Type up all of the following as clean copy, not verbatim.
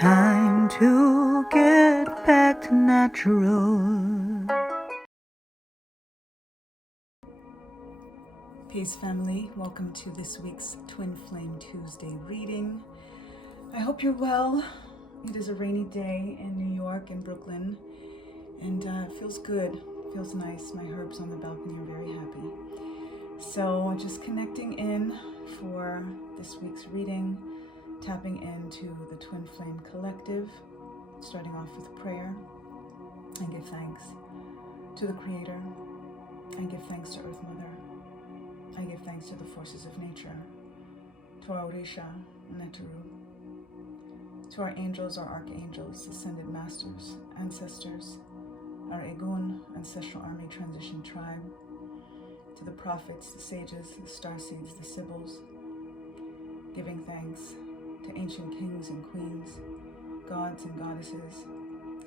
time to get back to natural. Peace, family. Welcome to this week's Twin Flame Tuesday reading. I hope you're well. It is a rainy day in New York and Brooklyn, and it feels good. Feels nice. My herbs on the balcony are very happy. So just connecting in for this week's reading, tapping into the Twin Flame Collective, starting off with prayer. I give thanks to the Creator. I give thanks to Earth Mother. I give thanks to the forces of nature, to our Orisha, Neturu, to our angels, our archangels, ascended masters, ancestors, our Egun, ancestral army transition tribe, to the prophets, the sages, the starseeds, the sibyls, giving thanks to ancient kings and queens, gods and goddesses,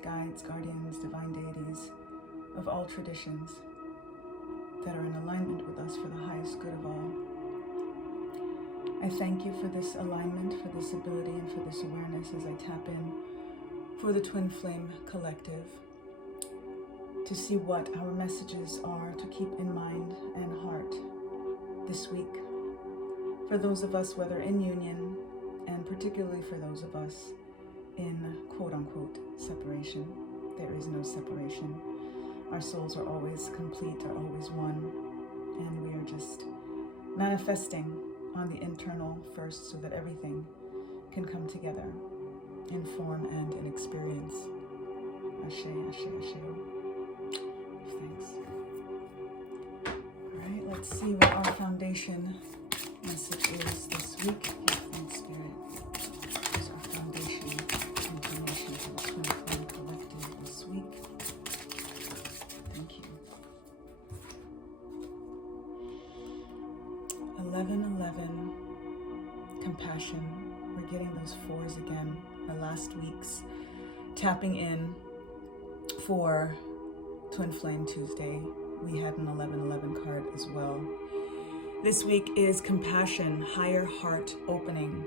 guides, guardians, divine deities of all traditions that are in alignment with us for the highest good of all. I thank you for this alignment, for this ability, and for this awareness as I tap in for the Twin Flame Collective to see what our messages are to keep in mind and heart this week. For those of us, whether in union, and particularly for those of us in quote-unquote separation, there is no separation. Our souls are always complete, are always one, and we are just manifesting on the internal first so that everything can come together in form and in experience. Ashe, ashe, ashe. Thanks. All right, let's see what our foundation message is this week. Give thanks, Spirit. Here's our foundation information for the Twin Flame Collective this week. Thank you. 11:11, compassion. We're getting those fours again. Our last week's tapping in for Twin Flame Tuesday. We had an 11:11 card as well. This week is compassion, higher heart opening.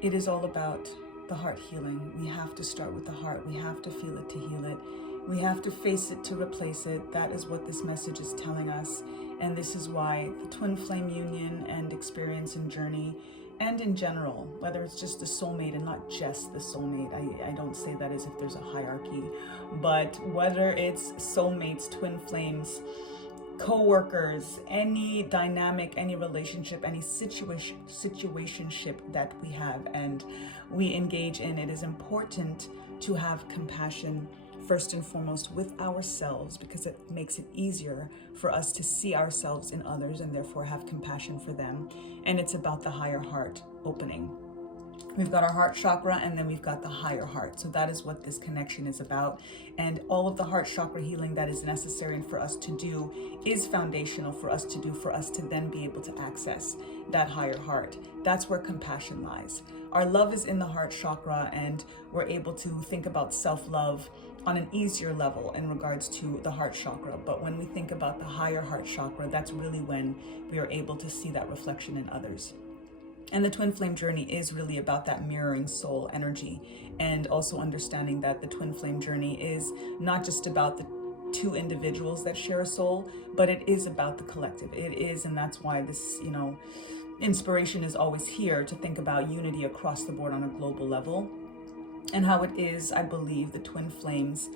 It is all about the heart healing. We have to start with the heart. We have to feel it to heal it. We have to face it to replace it. That is what this message is telling us. And this is why the Twin Flame Union and experience and journey, and in general, whether it's just the soulmate and not just the soulmate, I don't say that as if there's a hierarchy, but whether it's soulmates, twin flames, co-workers, any dynamic, any relationship, any situationship that we have and we engage in, it is important to have compassion first and foremost with ourselves, because it makes it easier for us to see ourselves in others and therefore have compassion for them. And it's about the higher heart opening. We've got our heart chakra, and then we've got the higher heart. So that is what this connection is about. And all of the heart chakra healing that is necessary and for us to do is foundational for us to do, for us to then be able to access that higher heart. That's where compassion lies. Our love is in the heart chakra, and we're able to think about self-love on an easier level in regards to the heart chakra. But when we think about the higher heart chakra, that's really when we are able to see that reflection in others. And the Twin Flame journey is really about that mirroring soul energy, and also understanding that the Twin Flame journey is not just about the two individuals that share a soul, but it is about the collective. It is, and that's why this, inspiration is always here to think about unity across the board on a global level, and how it is, I believe, the Twin Flames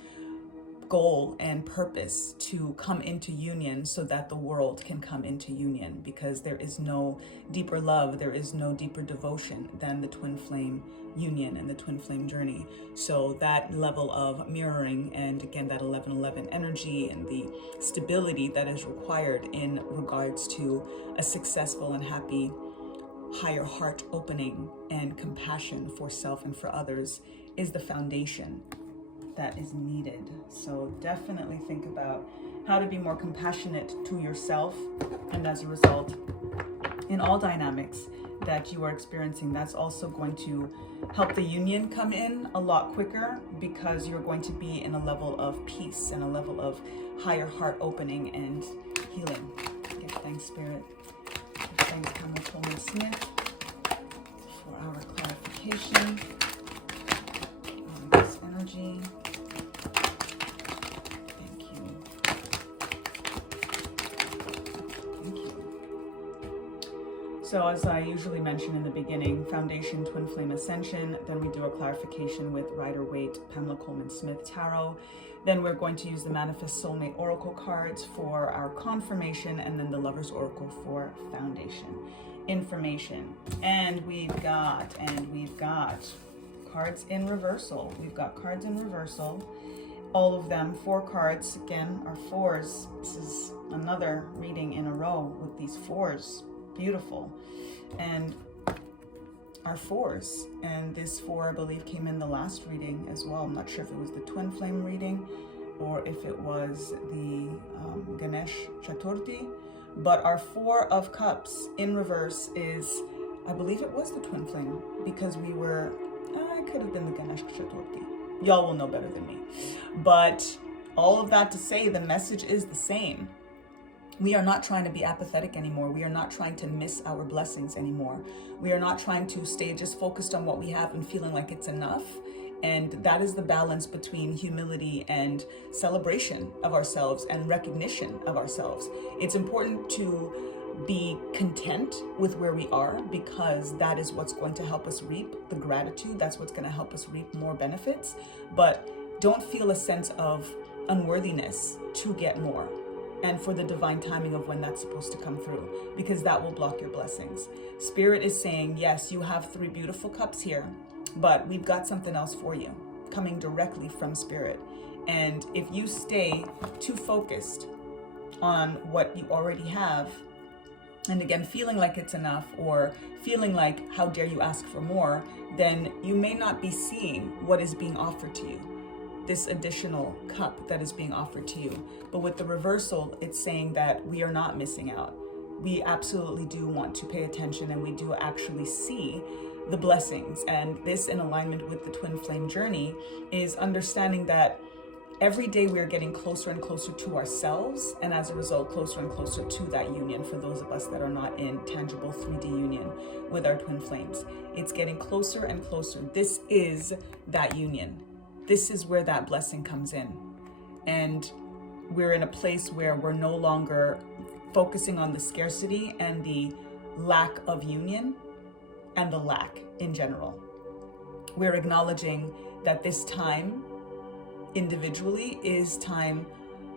goal and purpose to come into union so that the world can come into union, because there is no deeper love, there is no deeper devotion than the Twin Flame union and the Twin Flame journey. So that level of mirroring, and again that 11:11 energy and the stability that is required in regards to a successful and happy higher heart opening and compassion for self and for others is the foundation that is needed. So definitely think about how to be more compassionate to yourself, and as a result, in all dynamics that you are experiencing, that's also going to help the union come in a lot quicker, because you're going to be in a level of peace and a level of higher heart opening and healing. Give thanks, Spirit. Give thanks, Pamela Coleman Smith, for our clarification. So as I usually mention in the beginning, Foundation Twin Flame Ascension, then we do a clarification with Rider-Waite, Pamela Coleman-Smith Tarot. Then we're going to use the Manifest Soulmate Oracle cards for our confirmation, and then the Lover's Oracle for foundation information. And we've got cards in reversal. We've got cards in reversal. All of them, 4 cards, again, are 4s. This is another reading in a row with these 4s. Beautiful. And our 4s, and this 4 I believe came in the last reading as well. I'm not sure if it was the twin flame reading or if it was the Ganesh Chaturthi, but our 4 of cups in reverse is, I believe it was the twin flame, because we were, it could have been the Ganesh Chaturthi. Y'all will know better than me. But all of that to say, the message is the same. We are not trying to be apathetic anymore. We are not trying to miss our blessings anymore. We are not trying to stay just focused on what we have and feeling like it's enough. And that is the balance between humility and celebration of ourselves and recognition of ourselves. It's important to be content with where we are, because that is what's going to help us reap the gratitude. That's what's going to help us reap more benefits. But don't feel a sense of unworthiness to get more, and for the divine timing of when that's supposed to come through, because that will block your blessings. Spirit is saying, yes, you have 3 beautiful cups here, but we've got something else for you coming directly from Spirit. And if you stay too focused on what you already have, and again, feeling like it's enough, or feeling like, how dare you ask for more, then you may not be seeing what is being offered to you, this additional cup that is being offered to you. But with the reversal, it's saying that we are not missing out. We absolutely do want to pay attention, and we do actually see the blessings. And this, in alignment with the twin flame journey, is understanding that every day we are getting closer and closer to ourselves, and as a result, closer and closer to that union. For those of us that are not in tangible 3D union with our twin flames, it's getting closer and closer. This is that union. This is where that blessing comes in. And we're in a place where we're no longer focusing on the scarcity and the lack of union and the lack in general. We're acknowledging that this time individually is time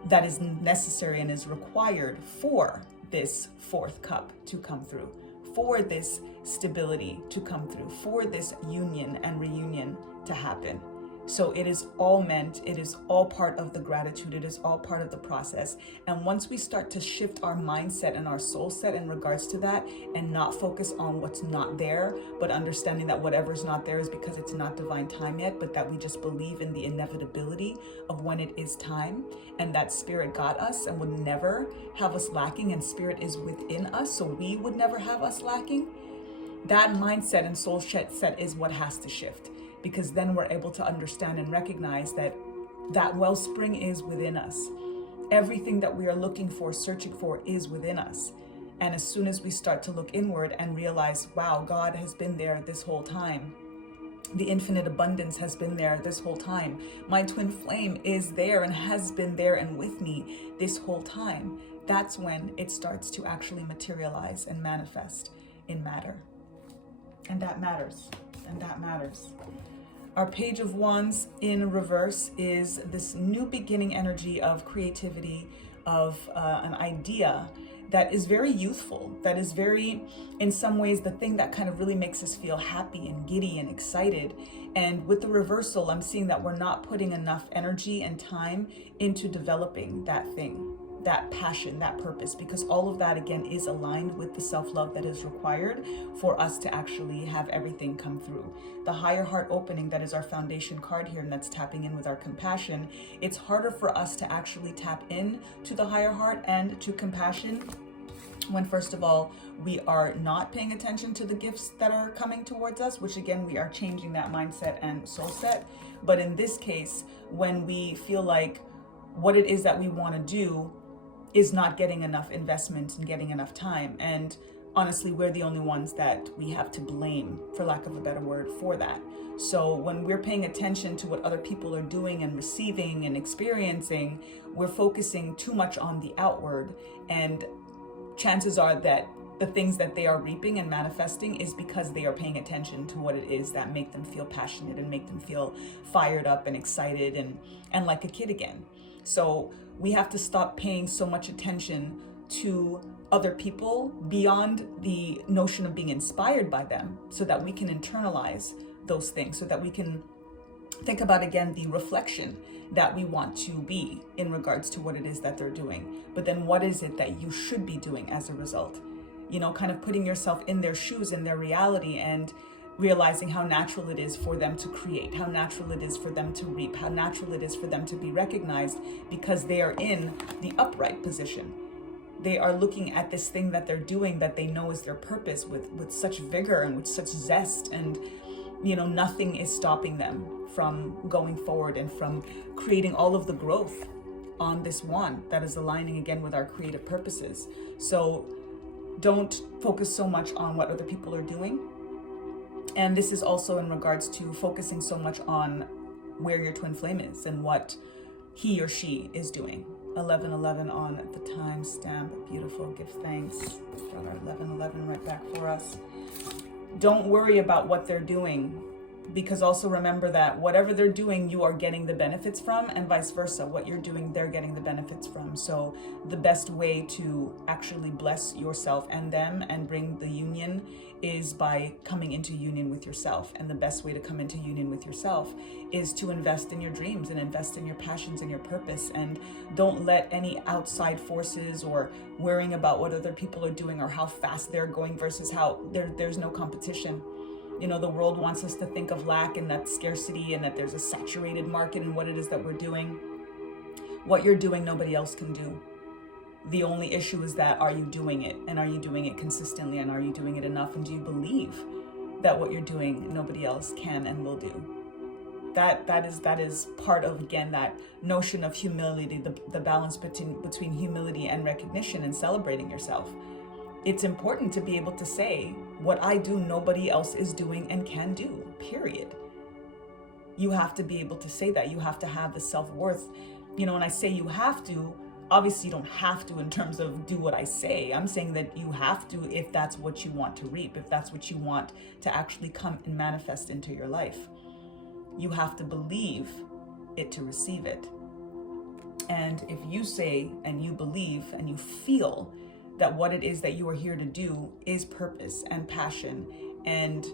that is necessary and is required for this 4th cup to come through, for this stability to come through, for this union and reunion to happen. So it is all meant, it is all part of the gratitude, it is all part of the process. And once we start to shift our mindset and our soul set in regards to that, and not focus on what's not there, but understanding that whatever's not there is because it's not divine time yet, but that we just believe in the inevitability of when it is time, and that Spirit got us and would never have us lacking, and Spirit is within us, so we would never have us lacking. That mindset and soul set is what has to shift. Because then we're able to understand and recognize that that wellspring is within us. Everything that we are looking for, searching for, is within us. And as soon as we start to look inward and realize, wow, God has been there this whole time. The infinite abundance has been there this whole time. My twin flame is there and has been there and with me this whole time. That's when it starts to actually materialize and manifest in matter. And that matters. And that matters. Our Page of Wands in reverse is this new beginning energy of creativity, of an idea that is very youthful, that is very, in some ways, the thing that kind of really makes us feel happy and giddy and excited. And with the reversal, I'm seeing that we're not putting enough energy and time into developing that thing, that passion, that purpose, because all of that, again, is aligned with the self-love that is required for us to actually have everything come through. The higher heart opening, that is our foundation card here, and that's tapping in with our compassion. It's harder for us to actually tap in to the higher heart and to compassion when, first of all, we are not paying attention to the gifts that are coming towards us, which again, we are changing that mindset and soul set. But in this case, when we feel like what it is that we want to do is not getting enough investment and getting enough time. And honestly, we're the only ones that we have to blame, for lack of a better word, for that. So when we're paying attention to what other people are doing and receiving and experiencing, we're focusing too much on the outward. And chances are that the things that they are reaping and manifesting is because they are paying attention to what it is that make them feel passionate and make them feel fired up and excited and like a kid again. So we have to stop paying so much attention to other people beyond the notion of being inspired by them, so that we can internalize those things, so that we can think about, again, the reflection that we want to be in regards to what it is that they're doing. But then what is it that you should be doing as a result? You know, kind of putting yourself in their shoes, in their reality, and realizing how natural it is for them to create, how natural it is for them to reap, how natural it is for them to be recognized, because they are in the upright position. They are looking at this thing that they're doing that they know is their purpose with such vigor and with such zest, and you know, nothing is stopping them from going forward and from creating all of the growth on this wand that is aligning again with our creative purposes. So don't focus so much on what other people are doing. And this is also in regards to focusing so much on where your twin flame is and what he or she is doing. 1111 on the timestamp. Beautiful. Give thanks. Got our 1111 right back for us. Don't worry about what they're doing, because also remember that whatever they're doing, you are getting the benefits from, and vice versa. What you're doing, they're getting the benefits from. So the best way to actually bless yourself and them and bring the union is by coming into union with yourself. And the best way to come into union with yourself is to invest in your dreams and invest in your passions and your purpose. And don't let any outside forces or worrying about what other people are doing or how fast they're going versus how there's no competition. You know, the world wants us to think of lack and that scarcity and that there's a saturated market in what it is that we're doing. What you're doing, nobody else can do. The only issue is that, are you doing it? And are you doing it consistently? And are you doing it enough? And do you believe that what you're doing, nobody else can and will do? That is part of, again, that notion of humility, the balance between humility and recognition and celebrating yourself. It's important to be able to say, what I do, nobody else is doing and can do, period. You have to be able to say that. You have to have the self-worth. You know, when I say you have to, obviously you don't have to in terms of do what I say. I'm saying that you have to if that's what you want to reap, if that's what you want to actually come and manifest into your life. You have to believe it to receive it. And if you say and you believe and you feel that what it is that you are here to do is purpose and passion, and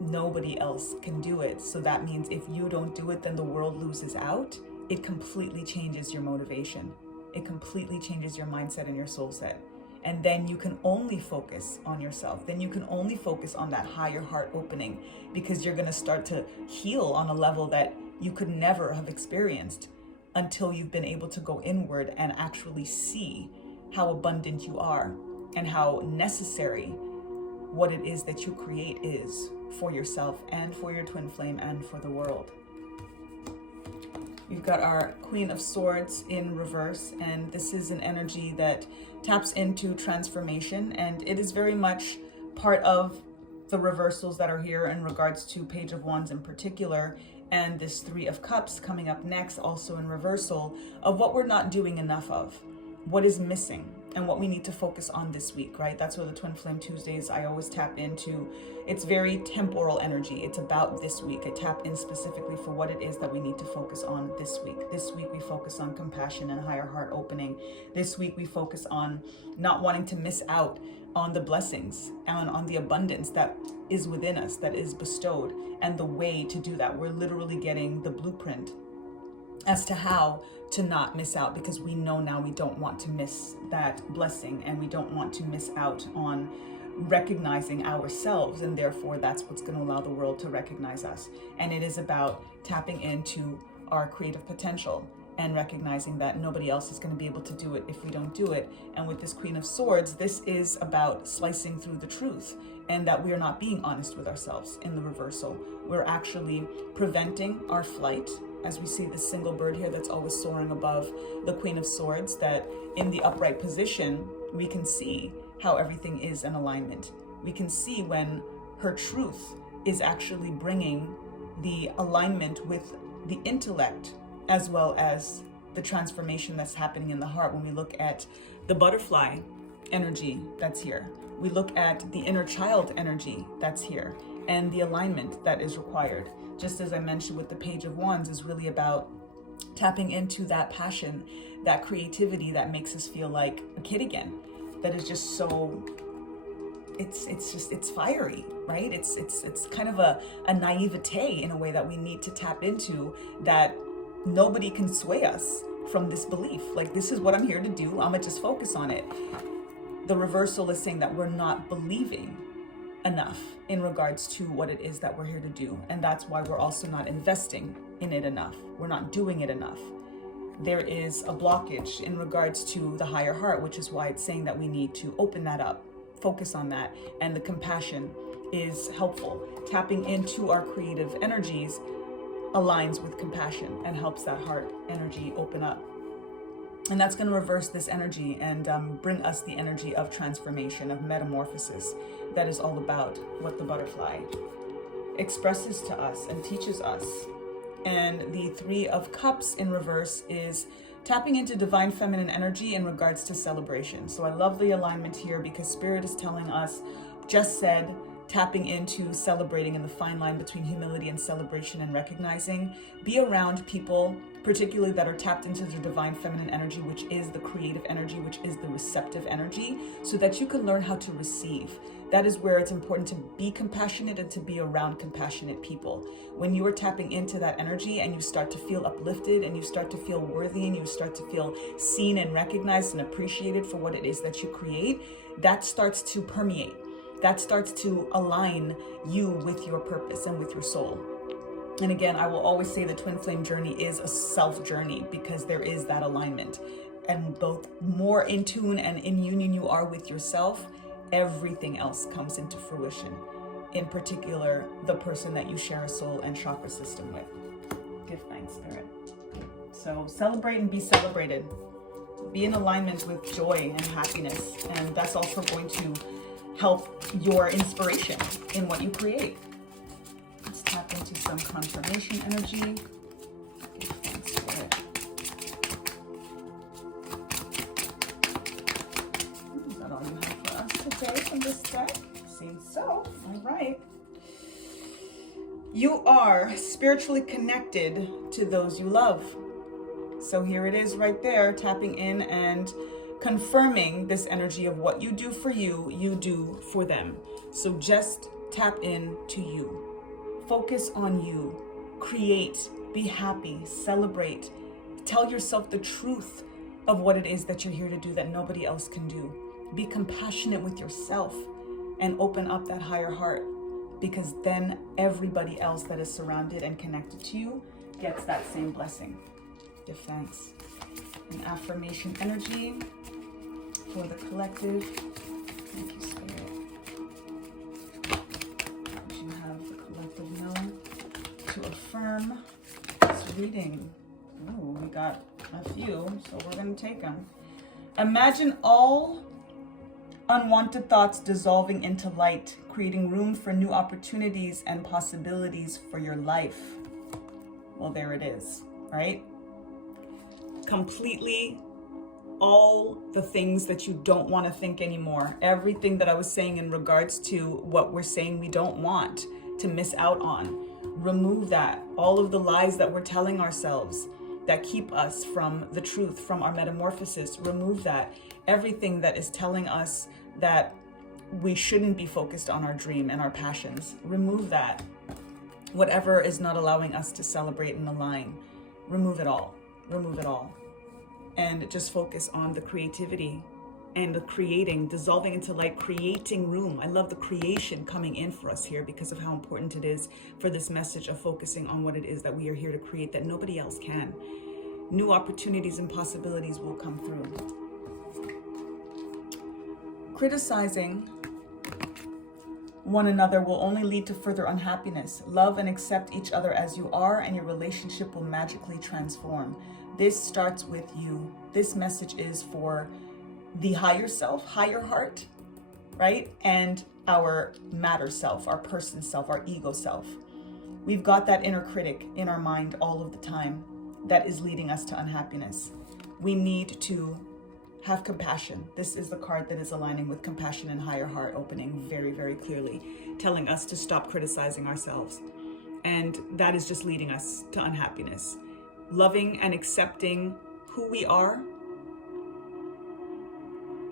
nobody else can do it. So that means if you don't do it, then the world loses out. It completely changes your motivation. It completely changes your mindset and your soul set. And then you can only focus on yourself. Then you can only focus on that higher heart opening, because you're going to start to heal on a level that you could never have experienced until you've been able to go inward and actually see how abundant you are and how necessary what it is that you create is for yourself and for your twin flame and for the world. We've got our Queen of Swords in reverse, and this is an energy that taps into transformation, and it is very much part of the reversals that are here in regards to Page of Wands in particular, and this Three of Cups coming up next, also in reversal, of what we're not doing enough of, what is missing, and what we need to focus on this week, right? That's where the Twin Flame Tuesdays, I always tap into. It's very temporal energy. It's about this week. I tap in specifically for what it is that we need to focus on this week. This week we focus on compassion and higher heart opening. This week we focus on not wanting to miss out on the blessings and on the abundance that is within us, that is bestowed, and the way to do that. We're literally getting the blueprint as to how to not miss out, because we know now we don't want to miss that blessing, and we don't want to miss out on recognizing ourselves, and therefore that's what's going to allow the world to recognize us. And it is about tapping into our creative potential and recognizing that nobody else is going to be able to do it if we don't do it. And with this Queen of Swords, this is about slicing through the truth, and that we are not being honest with ourselves in the reversal. We're actually preventing our flight, as we see this single bird here that's always soaring above the Queen of Swords, that in the upright position, we can see how everything is in alignment. We can see when her truth is actually bringing the alignment with the intellect, as well as the transformation that's happening in the heart. When we look at the butterfly energy that's here. We look at the inner child energy that's here and the alignment that is required. Just as I mentioned with the Page of Wands, is really about tapping into that passion, that creativity that makes us feel like a kid again. That is just so, it's fiery, right? It's kind of a naivete in a way that we need to tap into, that nobody can sway us from this belief. Like, this is what I'm here to do. I'm gonna just focus on it. The reversal is saying that we're not believing enough in regards to what it is that we're here to do. And that's why we're also not investing in it enough. We're not doing it enough. There is a blockage in regards to the higher heart, which is why it's saying that we need to open that up, focus on that. And the compassion is helpful. Tapping into our creative energies aligns with compassion and helps that heart energy open up. And that's going to reverse this energy and bring us the energy of transformation, of metamorphosis. That is all about what the butterfly expresses to us and teaches us. And the Three of Cups in reverse is tapping into divine feminine energy in regards to celebration. So I love the alignment here, because Spirit is telling us, just said, tapping into celebrating, in the fine line between humility and celebration, and recognizing. Be around people, particularly that are tapped into their divine feminine energy, which is the creative energy, which is the receptive energy, so that you can learn how to receive. That is where it's important to be compassionate and to be around compassionate people. When you are tapping into that energy and you start to feel uplifted and you start to feel worthy and you start to feel seen and recognized and appreciated for what it is that you create, that starts to permeate. That starts to align you with your purpose and with your soul. And again, I will always say the twin flame journey is a self journey, because there is that alignment. And both more in tune and in union you are with yourself, everything else comes into fruition. In particular, the person that you share a soul and chakra system with. Give thanks, Spirit. So celebrate and be celebrated. Be in alignment with joy and happiness. And that's also going to help your inspiration in what you create. Let's tap into some confirmation energy. Give thanks for it. Is that all you have for us today from this deck? Seems so. All right. You are spiritually connected to those you love. So here it is right there, tapping in and confirming this energy of what you do for you, you do for them. So just tap in to you. Focus on you. Create. Be happy. Celebrate. Tell yourself the truth of what it is that you're here to do that nobody else can do. Be compassionate with yourself and open up that higher heart, because then everybody else that is surrounded and connected to you gets that same blessing. Give thanks. An affirmation energy for the collective. Thank you, Spirit. You have the collective know to affirm this reading. Ooh, we got a few, so we're going to take them. Imagine all unwanted thoughts dissolving into light, creating room for new opportunities and possibilities for your life. Well, there it is, right? Completely all the things that you don't want to think anymore. Everything that I was saying in regards to what we're saying we don't want to miss out on. Remove that. All of the lies that we're telling ourselves that keep us from the truth, from our metamorphosis. Remove that. Everything that is telling us that we shouldn't be focused on our dream and our passions. Remove that. Whatever is not allowing us to celebrate and align. Remove it all. Remove it all. And just focus on the creativity and the creating, dissolving into light, creating room. I love the creation coming in for us here because of how important it is for this message of focusing on what it is that we are here to create that nobody else can. New opportunities and possibilities will come through. Criticizing one another will only lead to further unhappiness. Love and accept each other as you are, and your relationship will magically transform. This starts with you. This message is for the higher self, higher heart, right? And our matter self, our person self, our ego self. We've got that inner critic in our mind all of the time that is leading us to unhappiness. We need to have compassion. This is the card that is aligning with compassion and higher heart opening very, very clearly, telling us to stop criticizing ourselves. And that is just leading us to unhappiness. Loving and accepting who we are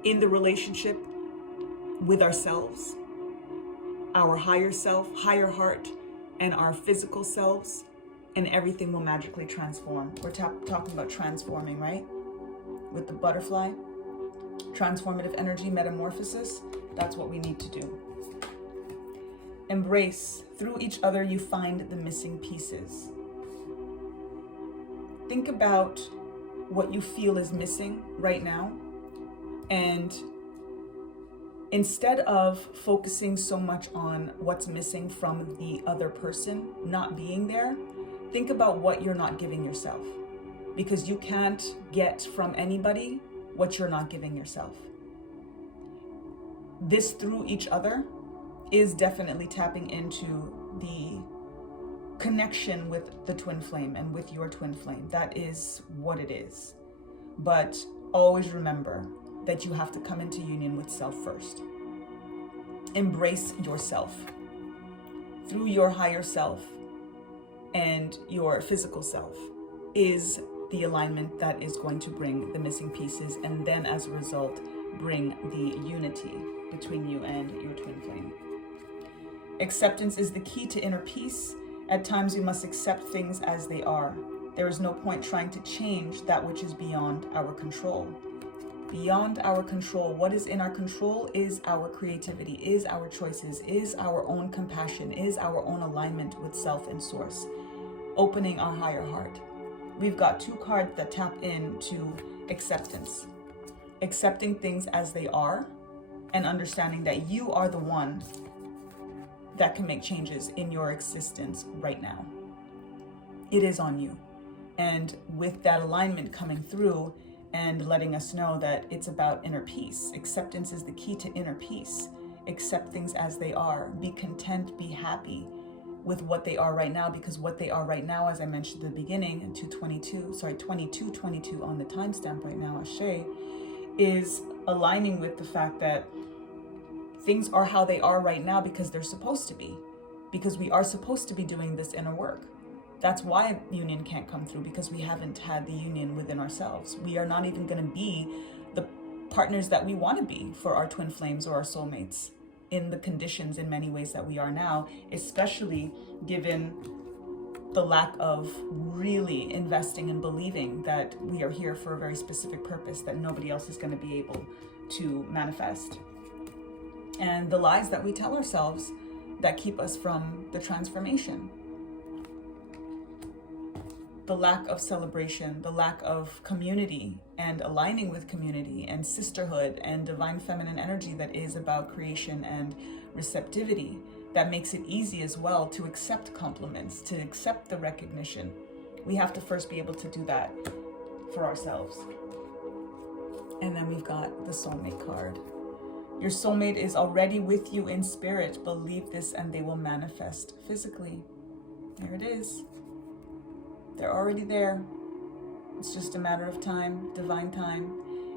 in the relationship with ourselves, our higher self, higher heart, and our physical selves, and everything will magically transform. We're talking about transforming, right? With the butterfly, transformative energy, metamorphosis, that's what we need to do. Embrace. Through each other, you find the missing pieces. Think about what you feel is missing right now, and instead of focusing so much on what's missing from the other person not being there, think about what you're not giving yourself, because you can't get from anybody what you're not giving yourself. This through each other is definitely tapping into the connection with the twin flame and with your twin flame. That is what it is. But always remember that you have to come into union with self first. Embrace yourself. Through your higher self and your physical self is the alignment that is going to bring the missing pieces, and then as a result, bring the unity between you and your twin flame. Acceptance is the key to inner peace. At times we must accept things as they are. There is no point trying to change that which is beyond our control. Beyond our control, what is in our control is our creativity, is our choices, is our own compassion, is our own alignment with self and source. Opening our higher heart. We've got two cards that tap into acceptance. Accepting things as they are and understanding that you are the one that can make changes in your existence right now. It is on you. And with that alignment coming through and letting us know that it's about inner peace. Acceptance is the key to inner peace. Accept things as they are. Be content, be happy with what they are right now, because what they are right now, as I mentioned at the beginning, 22:22 on the timestamp right now, Ashe, is aligning with the fact that things are how they are right now because they're supposed to be, because we are supposed to be doing this inner work. That's why union can't come through, because we haven't had the union within ourselves. We are not even going to be the partners that we want to be for our twin flames or our soulmates in the conditions in many ways that we are now, especially given the lack of really investing and believing that we are here for a very specific purpose that nobody else is going to be able to manifest. And the lies that we tell ourselves that keep us from the transformation. The lack of celebration, the lack of community and aligning with community and sisterhood and divine feminine energy that is about creation and receptivity, that makes it easy as well to accept compliments, to accept the recognition. We have to first be able to do that for ourselves. And then we've got the soulmate card. Your soulmate is already with you in spirit. Believe this and they will manifest physically. There it is. They're already there. It's just a matter of time, divine time.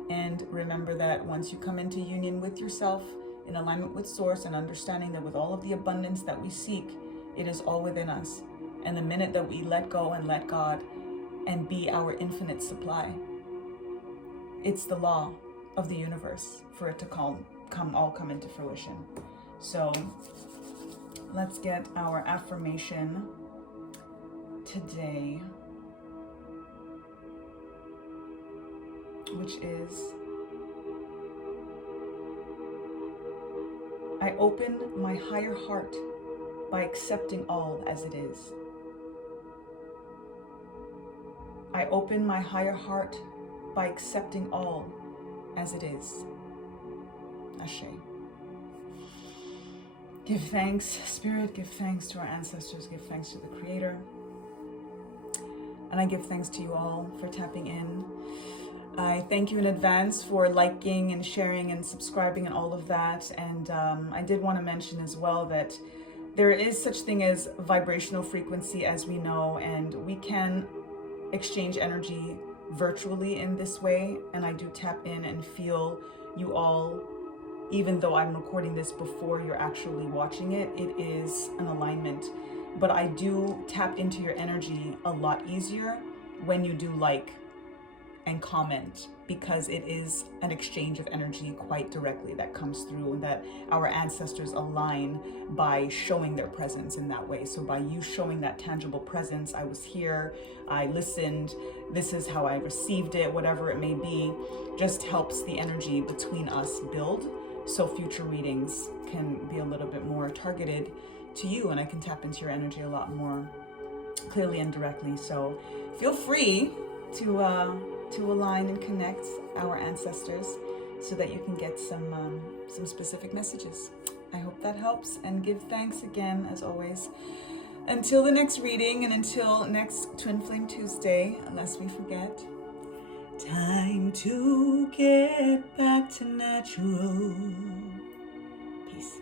And remember that once you come into union with yourself, in alignment with source, and understanding that with all of the abundance that we seek, it is all within us. And the minute that we let go and let God and be our infinite supply, it's the law of the universe for it to all come into fruition. So let's get our affirmation today, which is, I open my higher heart by accepting all as it is. I open my higher heart by accepting all as it is. Ashe. Give thanks, Spirit, give thanks to our ancestors, give thanks to the Creator. And I give thanks to you all for tapping in. I thank you in advance for liking and sharing and subscribing and all of that. And I did want to mention as well that there is such thing as vibrational frequency, as we know, and we can exchange energy virtually in this way, and I do tap in and feel you all, even though I'm recording this before you're actually watching it. It is an alignment, but I do tap into your energy a lot easier when you do like and comment, because it is an exchange of energy quite directly that comes through, and that our ancestors align by showing their presence in that way. So by you showing that tangible presence, I was here, I listened, this is how I received it, whatever it may be, just helps the energy between us build, so future readings can be a little bit more targeted to you, and I can tap into your energy a lot more clearly and directly. So feel free to align and connect our ancestors so that you can get some specific messages. I hope that helps, and give thanks again as always. Until the next reading, and until next Twin Flame Tuesday, unless we forget, time to get back to natural. Peace.